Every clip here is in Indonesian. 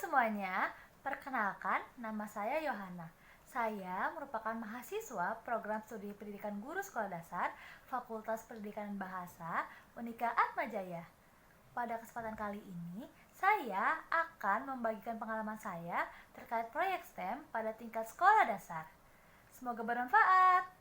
semuanya, perkenalkan nama saya Yohana. Saya merupakan mahasiswa program studi pendidikan guru sekolah dasar Fakultas Pendidikan Bahasa Unika Atmajaya. Pada kesempatan kali ini, saya akan membagikan pengalaman saya terkait proyek STEM pada tingkat sekolah dasar. Semoga bermanfaat.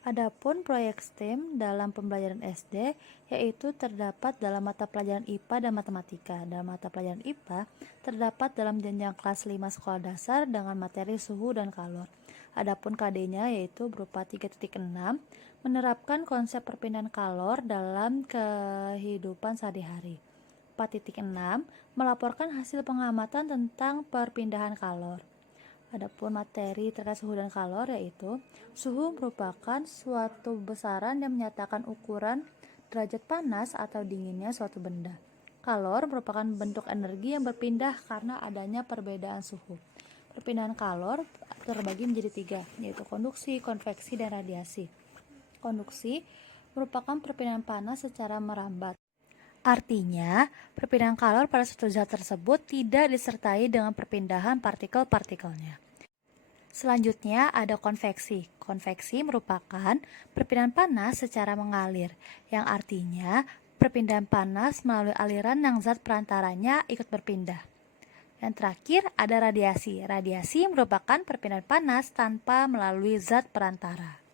Adapun proyek STEM dalam pembelajaran SD yaitu terdapat dalam mata pelajaran IPA dan matematika. Dalam mata pelajaran IPA terdapat dalam jenjang kelas 5 sekolah dasar dengan materi suhu dan kalor. Adapun KD-nya yaitu berupa 3.6 menerapkan konsep perpindahan kalor dalam kehidupan sehari-hari. 4.6 melaporkan hasil pengamatan tentang perpindahan kalor. Adapun materi terkait suhu dan kalor yaitu suhu merupakan suatu besaran yang menyatakan ukuran derajat panas atau dinginnya suatu benda. Kalor merupakan bentuk energi yang berpindah karena adanya perbedaan suhu. Perpindahan kalor terbagi menjadi 3, yaitu konduksi, konveksi, dan radiasi. Konduksi merupakan perpindahan panas secara merambat. Artinya, perpindahan kalor pada suatu zat tersebut tidak disertai dengan perpindahan partikel-partikelnya. Selanjutnya ada konveksi. Konveksi merupakan perpindahan panas secara mengalir, yang artinya perpindahan panas melalui aliran yang zat perantaranya ikut berpindah. Yang terakhir ada radiasi. Radiasi merupakan perpindahan panas tanpa melalui zat perantara.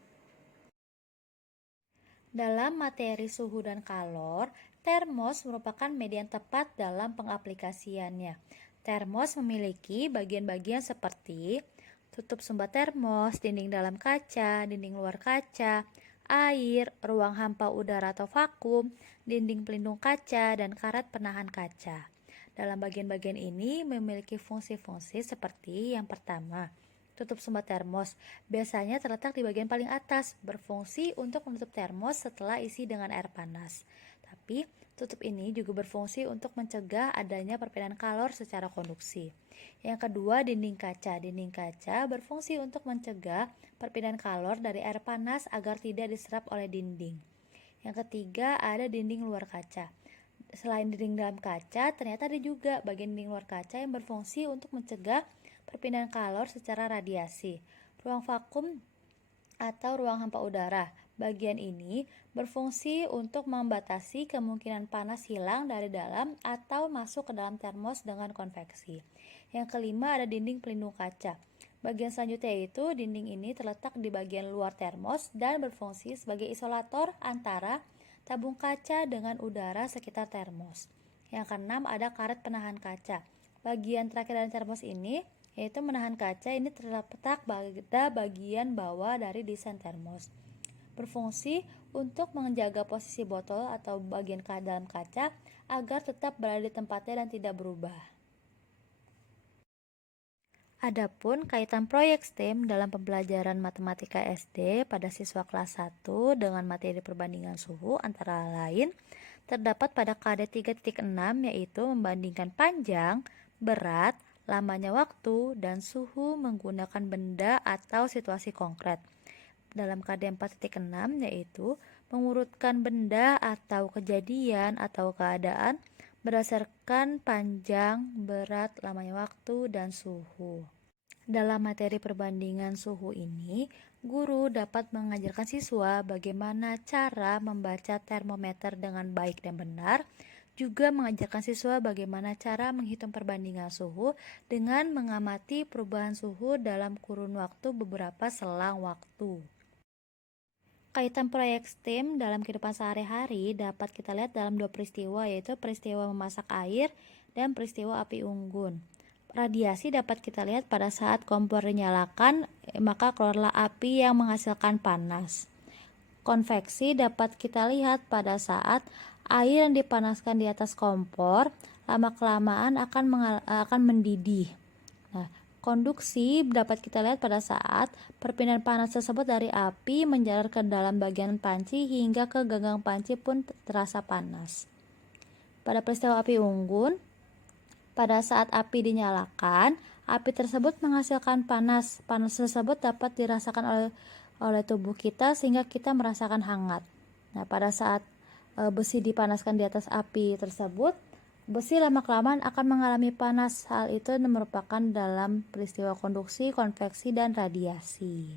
Dalam materi suhu dan kalor, termos merupakan media yang tepat dalam pengaplikasiannya. Termos memiliki bagian-bagian seperti tutup sumbat termos, dinding dalam kaca, dinding luar kaca, air, ruang hampa udara atau vakum, dinding pelindung kaca, dan karet penahan kaca. Dalam bagian-bagian ini memiliki fungsi-fungsi seperti yang pertama, tutup sumber termos biasanya terletak di bagian paling atas, berfungsi untuk menutup termos setelah isi dengan air panas. Tapi, tutup ini juga berfungsi untuk mencegah adanya perpindahan kalor secara konduksi. Yang kedua, dinding kaca. Dinding kaca berfungsi untuk mencegah perpindahan kalor dari air panas agar tidak diserap oleh dinding. Yang ketiga, ada dinding luar kaca. Selain dinding dalam kaca, ternyata ada juga bagian dinding luar kaca yang berfungsi untuk mencegah perpindahan kalor secara radiasi. Ruang vakum atau ruang hampa udara. Bagian ini berfungsi untuk membatasi kemungkinan panas hilang dari dalam atau masuk ke dalam termos dengan konveksi. Yang kelima, ada dinding pelindung kaca. Bagian selanjutnya yaitu dinding ini terletak di bagian luar termos dan berfungsi sebagai isolator antara tabung kaca dengan udara sekitar termos. Yang keenam, ada karet penahan kaca. Bagian terakhir dari termos ini yaitu menahan kaca ini terletak pada bagian bawah dari desain termos. Berfungsi untuk menjaga posisi botol atau bagian dalam kaca agar tetap berada di tempatnya dan tidak berubah. Adapun kaitan proyek STEM dalam pembelajaran matematika SD pada siswa kelas 1 dengan materi perbandingan suhu antara lain terdapat pada KD 3.6 yaitu membandingkan panjang, berat, lamanya waktu, dan suhu menggunakan benda atau situasi konkret. Dalam KD 4.6 yaitu mengurutkan benda atau kejadian atau keadaan berdasarkan panjang, berat, lamanya waktu, dan suhu. Dalam materi perbandingan suhu ini, guru dapat mengajarkan siswa bagaimana cara membaca termometer dengan baik dan benar, juga mengajarkan siswa bagaimana cara menghitung perbandingan suhu dengan mengamati perubahan suhu dalam kurun waktu beberapa selang waktu. Kaitan proyek STEM dalam kehidupan sehari-hari dapat kita lihat dalam dua peristiwa, yaitu peristiwa memasak air dan peristiwa api unggun. Radiasi dapat kita lihat pada saat kompor dinyalakan, maka keluarlah api yang menghasilkan panas. Konveksi dapat kita lihat pada saat air yang dipanaskan di atas kompor lama-kelamaan akan mendidih. Nah, konduksi dapat kita lihat pada saat perpindahan panas tersebut dari api menjalar ke dalam bagian panci hingga ke gagang panci pun terasa panas. Pada peristiwa api unggun, pada saat api dinyalakan, api tersebut menghasilkan panas. Panas tersebut dapat dirasakan oleh tubuh kita sehingga kita merasakan hangat. Nah, pada saat besi dipanaskan di atas api tersebut, besi lama-kelamaan akan mengalami panas. Hal itu merupakan dalam peristiwa konduksi, konveksi, dan radiasi.